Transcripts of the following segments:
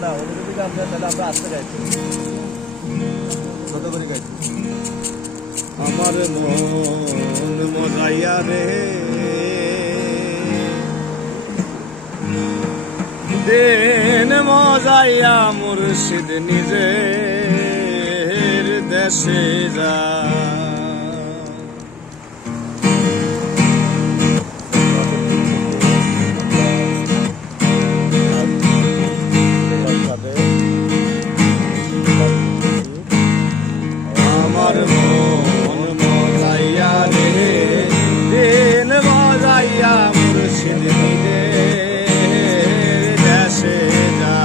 না উনি যদি গান দেন তাহলে আমরা আসতে গাইছি। কত করে গাইছি? আমার মন মজাইয়া রে দেন মজাইয়া মুর্শিদ নিজের দেশে যা আমার মন মজাইয়া রে দিন মজাইয়া মুর্শিদ নিজের দেশে যা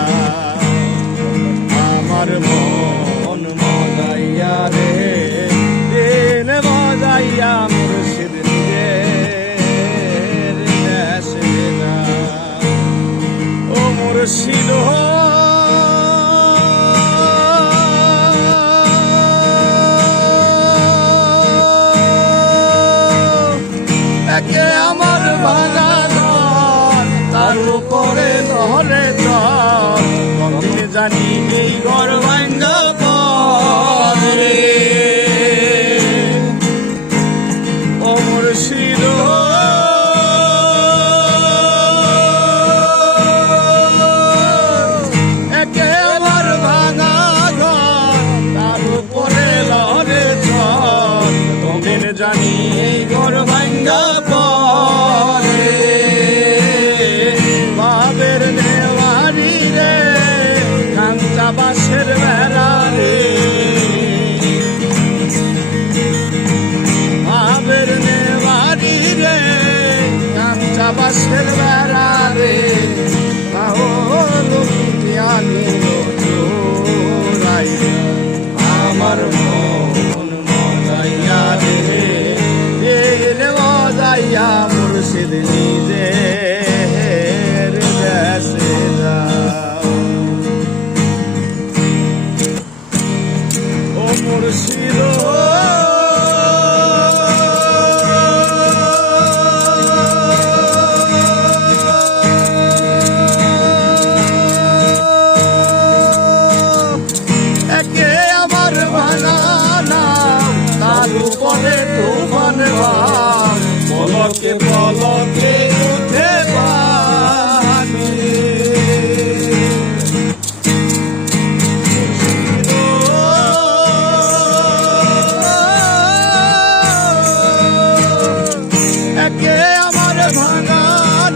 আমার মন মজাইয়া রে দিন মজাইয়া মুর্শিদ নিজের দেশে যা ও মুর্শিদ আমার ভাঙা ঘর তার উপরে ধরে আমি জানি এই ঘর ভাঙ্গা পরে ও মুর্শিদ একে আমার ভাঙা ঘর তার উপরে লহরে আমি জানি এই ঘর ভাঙ্গা বাসের বেড়া রে ভাবের নেওয়ারি রে কাঁচা বাসের বেড়া রে আমার মন মজাইয়া রে দিল মজাইয়া মুর্শিদ নিজের দেশে যা মুর্শিদ একে আমার ভাঙা নাম তার উপরে তুফান ভাব পলকে পলকে উঠে পানি একে আমার ভাঙা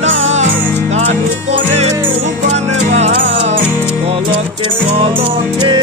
নাম তার উপরে তুফান ভাব পলকে পলকে